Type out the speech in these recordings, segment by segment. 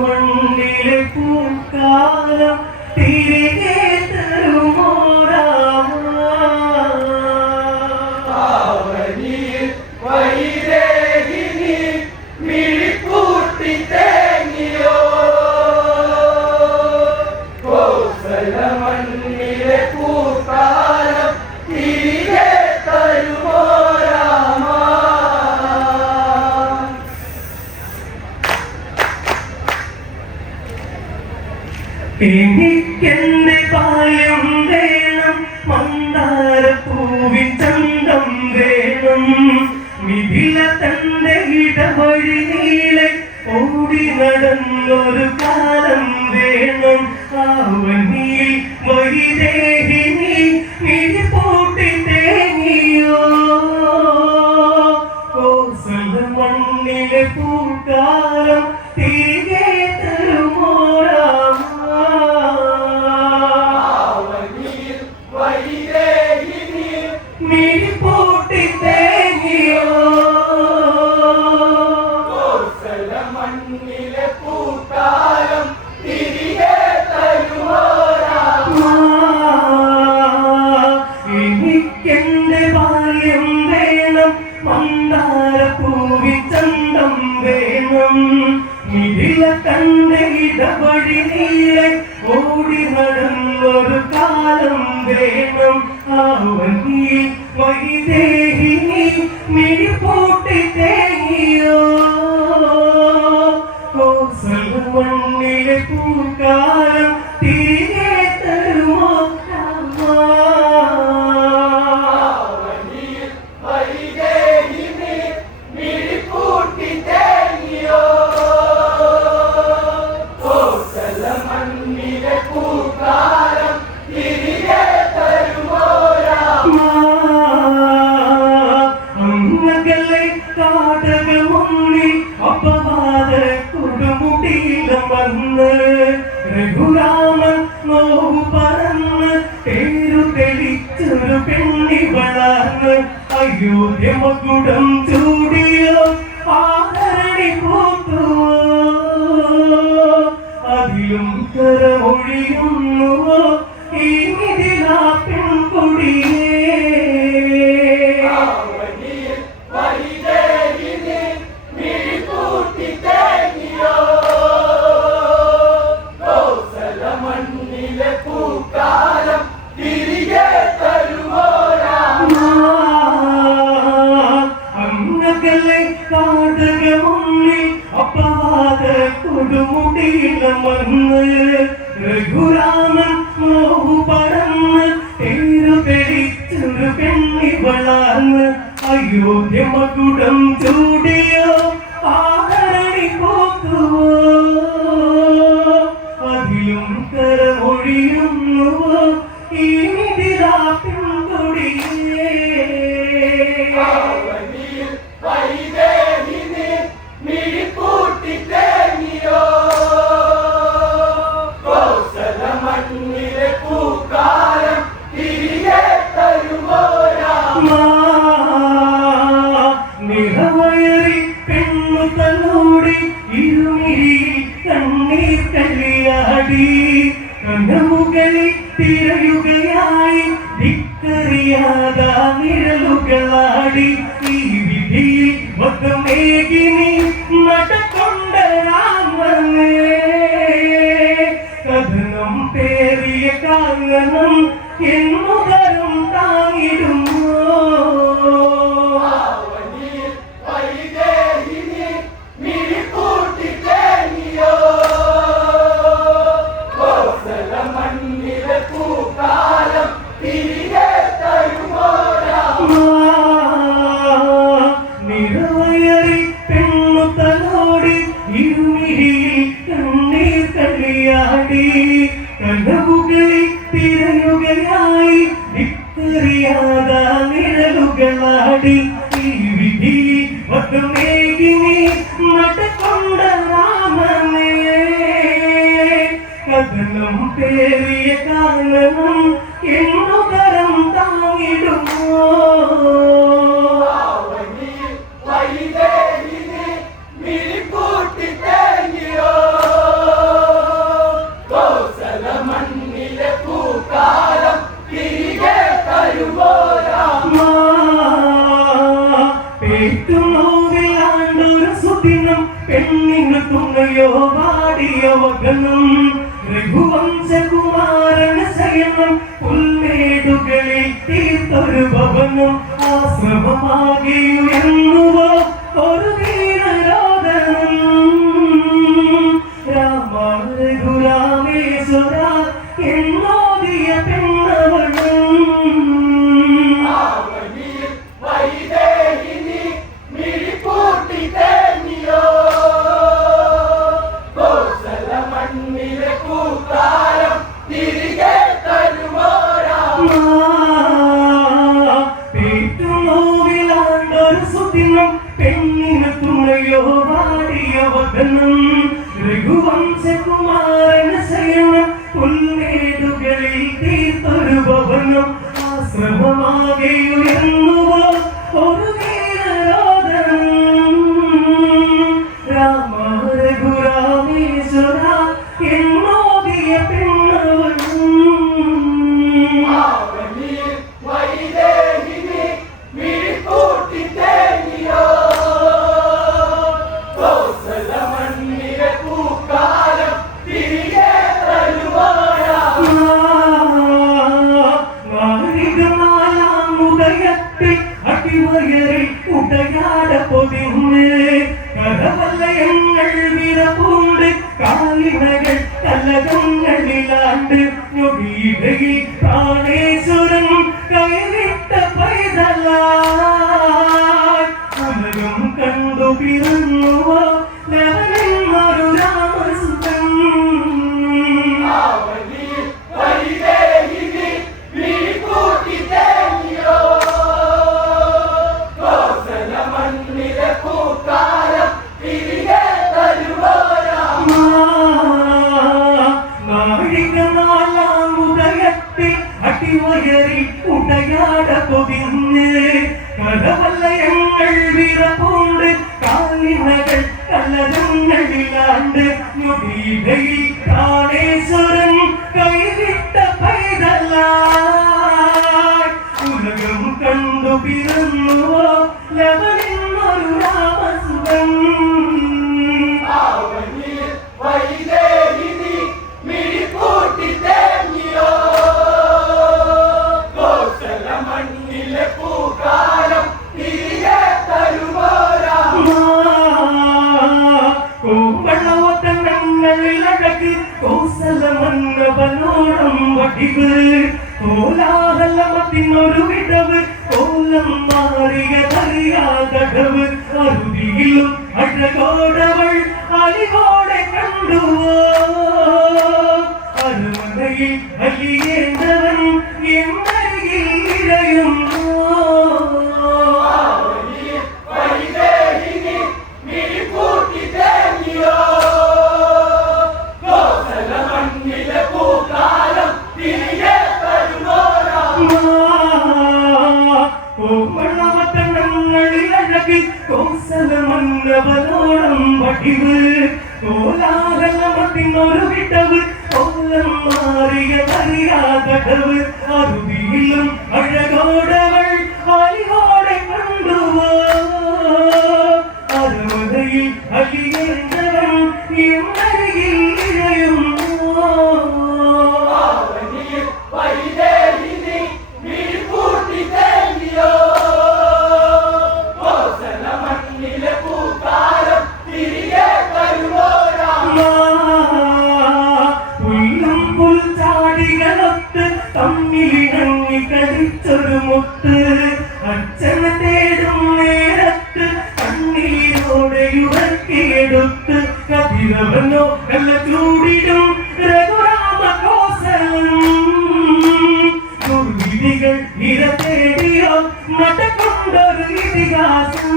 മണ്ണിലെ പൂക്കാലം തിരികെ എനിക്കെന്റെ പായം വേണം, മന്ദാരപ്പൂവിൻ ചന്തം വേണം, മിഥില തന്റെ ഇടവഴി നീളെ ഓടി നടന്നൊരു കാലം വേണം. ആവനിയിൽ വൈദേഹിനി മിഴിപൂട്ടി തേങ്ങിയോ, കോസല മണ്ണിലെ പൂക്കാലം തിരികെ തരുമോ മിഴിപൂട്ടി തേങ്ങിയോ, കോസല മണ്ണിലെ പൂക്കാലം തിരികെ തരുമോ എനിക്കെന്റെ ബാല്യം വേണം, മന്ദാരപ്പൂവിൻ ചന്തം വേണം, മിഥില കണ്ടെ ഇടവഴി നീളെ ഓടി നടന്നൊരു കാലം വേണം. ആവനിയിൽ വൈദേഹിനി മിഴിപൂട്ടി തേങ്ങിയോ, കോസല മണ്ണിലെ പൂക്കാലം തിരികെ തരുമോ ആവനിയിൽ വൈദേഹിനി മിഴിപൂട്ടി തേങ്ങിയോ, കോസല മണ്ണിലെ പൂക്കാലം തിരികെ തരുമോ അങ്ങകലെ കാടകമുള്ളിൽ അപവാദ കൊടുമുടിയിലും വന്ന് രഘുരാമൻ നോവു പറന്ന് തേരു തെളിച്ചൊരു പെണ്ണി വളർന്ന് അയോധ്യ മകുടം ചൂടിയോ, ആദരണി പൂത്തുവോ, അതിലും കരമൊഴിയുന്നുവോ ഈ മിഥിലാ പെൺകൊടിയേ. കാടകമുള്ളിൽ അപവാദ കൊടുമുടിയിലും വന്ന് രഘുരാമൻ നോവു പറന്ന് തേരു തെളിച്ചൊരു പെണ്ണി വളർന്ന് അയോധ്യ മകുടം ചൂടിയോ, ആദരണി പൂത്തുവോ, അതിലും കരമൊഴിയുന്നുവോ ഈ മിഥിലാ പെൺകൊടിയേ. വൈദേഹിനി മിഴിപൂട്ടി തേങ്ങിയോ, കോസല മണ്ണിലെ പൂക്കാലം തിരികെ തരുമോ നിറവയറി പെണ്ണു തലോടി ഇരുമിഴിയിൽ കണ്ണീർ കളിയാടി, കനവുകളിൽ തിരയുകയായി ധിക്കറിയാതാ നിഴലുകളാടി, ഈ വിധിയിൽ വധമേകിനി നടക്കൊണ്ട രാമനേ, കഥനം പേറിയ കാങ്ങനം എന്നുതരം താങ്ങിടുമോ, വൈദേഹിനി മിഴിപൂട്ടി തേങ്ങിയോ, കോസല മണ്ണിലെ പൂക്കാലം തിരികെ തരുമോ നിറവയറി പെണ്ണു തലോടി ഇരുമിഴിയിൽ കണ്ണീർ കളിയാടി, കനവുകളിൽ തിരയുകയായി ധിക്കറിയാതാ നിഴലുകളാടി, ഈ വിധി വധമേകിനി നടക്കൊണ്ട പെണ്ണിന് തുണയോ വാടിയ വകനം രഘുവംശകുമാരൻ ശയനം പുൽമേടുകളിൽ തീർത്തൊരു ഭവനം ആശ്രമമാകിയുയർന്നുവോ ഒരു ധീരരോദനം രാമ രഘുരാമേശ്വര എന്നോദിയ പെണ്ണവളും പെണ്ണിന് തുണയോ വാടിയ വദനം രഘുവംശകുമാരൻ ശയനം പുൽമേടുകളിൽ തീർത്തൊരു ഭവനം ആശ്രമമാകെയുയർന്നുവോ ഒരു ധീരരോദനം രാമ രഘുരാമേശ്വര എന്നോദിയ പെണ്ണവളും ഉടയാട പൊതിന്ന് കരവലയങ്ങൾ വിരപൂണ്ട് കാലിനകൾ കലകങ്ങളിലാണ്ട് നൊടിയിടയിൽ പ്രാണേശ്വരൻ കൈവിട്ട പൈതല ഉലകം കണ്ടു പിറന്നുവോ ലവനെന്നൊരു രാമസുതൻ ഉടയാട പൊതിന്ന് കരവലയങ്ങൾ വിരപൂണ്ട് കാലിനകൾ കലകങ്ങളിലാണ്ട് നൊടിയിടയിൽ പ്രാണേശ്വരൻ കൈവിട്ട പൈതല ഉലകം കണ്ടു പിറന്നുവോ ലവനെന്നൊരു രാമസുതൻ കോസലമന്നവനോടം വടിവ് കോലാഹലമത്തിനൊരു വിടവ് കോലം മാറിയതറിയാതടവ് അരുതിയിലും അഴകോടവൾ അലിവോടെ കണ്ടുവോ അരുമനയിൽ അലിയേണ്ടവൻ എന്നരികിൽ ഇഴയുന്നു കോസലമന്നവനോടം വടിവ് കോലാഹലമത്തിനൊരു വിടവ് കോലം മാറിയതറിയാതടവ് അരുവിയിലും അഴകോടവൾ അലിവോടെ കണ്ടുവോ അരുമതയിൽ അലിയേണ്ടവൻ എന്നരികിൽ ഇഴയുന്നു തമ്മിലിണങ്ങി കടിച്ചൊരു മുത്ത് അച്ഛന തേടും നേരത്ത് കണ്ണീരോടെ ഉറക്കിയെടുത്ത് കതിരവനോ കല്ല ചൂടിടും രഘുരാമ കോസലം ദുർവിധികൾ ഇര തേടിയോ നടക്കൊണ്ടൊരു ഇതിഹാസം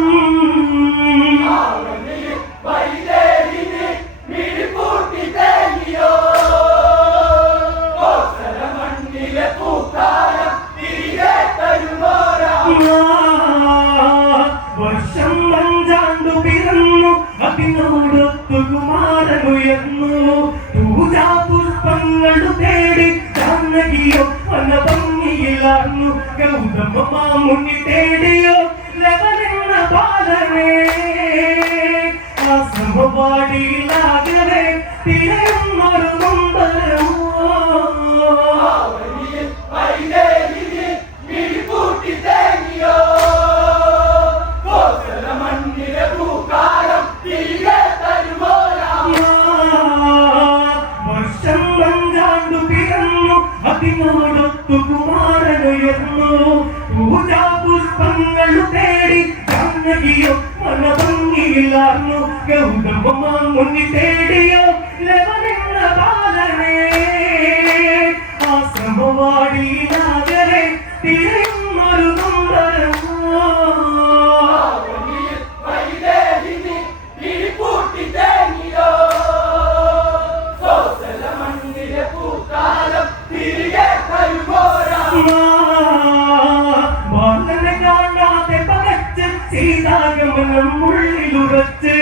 വർഷം അഞ്ചാണ്ടു പിറന്നു അതിനോടൊത്തു കുമാരനുയർന്നു പൂജാപുഷ്പങ്ങളു തേടി ജാനകിയോ പല ഭംഗിയിലാർന്നു ഗൗതമ മുന്നി തേടിയോ ലവനെന്ന ബാലനെ ആശ്രമ ആശ്രമവാടിയിലാകവേ തിരയുന്നൊരു നൊമ്പരമോ വർഷം അഞ്ചാണ്ടു പിറന്നു അതിനോടൊത്തു കുമാരനുയർന്നു പൂജാപുഷ്പങ്ങൾ തേടി ജാനകിയോ മനഭംഗിയിലാർന്നു ഗൗതമ മുന്നി തേടിയോ ലവനെന്ന ബാലനെ ആശ്രമവാടിയിലാകരെ തിരയുന്നൊരു നൊമ്പരമോ സീതാഗമനം ഉള്ളിലുറച്ച്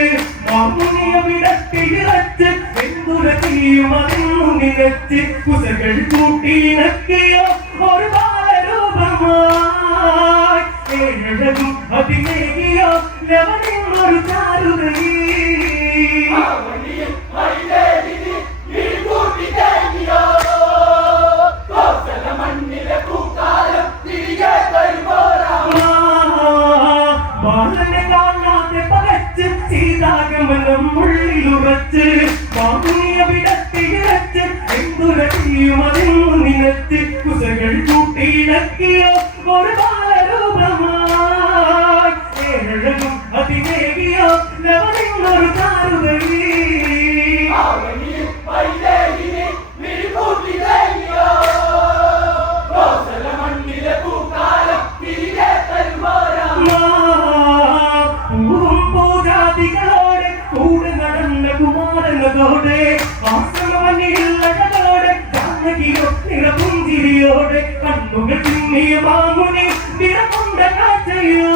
വിടത്തിലിറച്ച് എന്തുരത്തിയും അതിന്നു നിരച്ച് കുസകൾ കൂട്ടിയിണക്കിയോ ഒരു ബാലരൂപമായി ഏഴഴകും അതിനേകിയോ ലവനെന്നൊരു ചാരുകയീ സീതാഗമനം ഉള്ളിലുറച്ച് വാങ്ങിയ വിടത്തിലിറച്ച് എന്തുരത്തിയും അതിന്നു നിനച്ച് കുസകൾ കൂട്ടിയിണക്കിയോ ഒരു ബാലരൂപമായി ഏഴഴകും അതിനേകിയോ ലവനെന്നൊരു ചാരുകയീ കൂടെ നടന്ന കുമാരനോടെ ആശ്രമവനിലഴകോടെ ജാനകിയോ നിറപുഞ്ചിരിയോടെ കണ്ണുകൾ ചിന്നിയ മാമുനി നിറകൊണ്ട കാഴ്ചയോ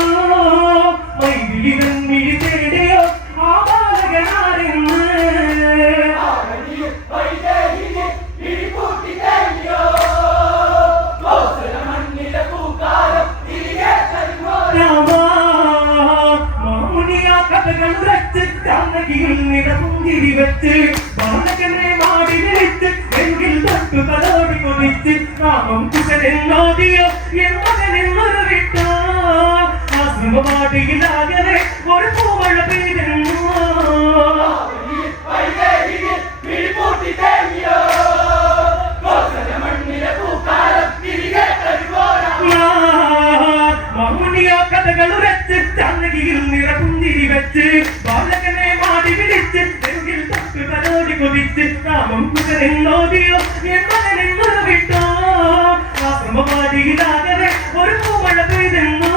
മൈതിലി തന്നിഴി തേടിയോ ആ ബാലകനാരെന്ന് ജാനകിയിൽ നിറപുഞ്ചിരി വെച്ച് ബാലകനെ മാടി വിളിച്ച് എങ്കിൽ തൊട്ടു തലോടി കൊതിച്ച് നാമം കുശലെന്നോദിയോ എന്നൊരു വിട്ട ആശ്രമവാടിയിലാകെ ഒരു പൂമഴ പെയ്തെന്നു കഥകളുരച്ച് ജാനകിയിൽ നിറപുഞ്ചിരി വെച്ച് ബാലകനെ മാടി വിളിച്ച് തെരുവിൽ തൊട്ട് തലോടി കൊതിച്ച് നാമം കുശലെന്നോദിയോ എന്നൊരു വിട്ട ആശ്രമവാടിയിലാകെ ഒരു പൂമഴ പെയ്തെന്നു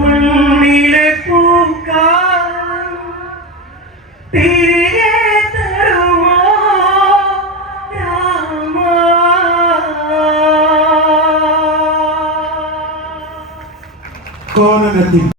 മണ്ണിലെ പൂക്കാലം തിരികെ തരുമോ രാമ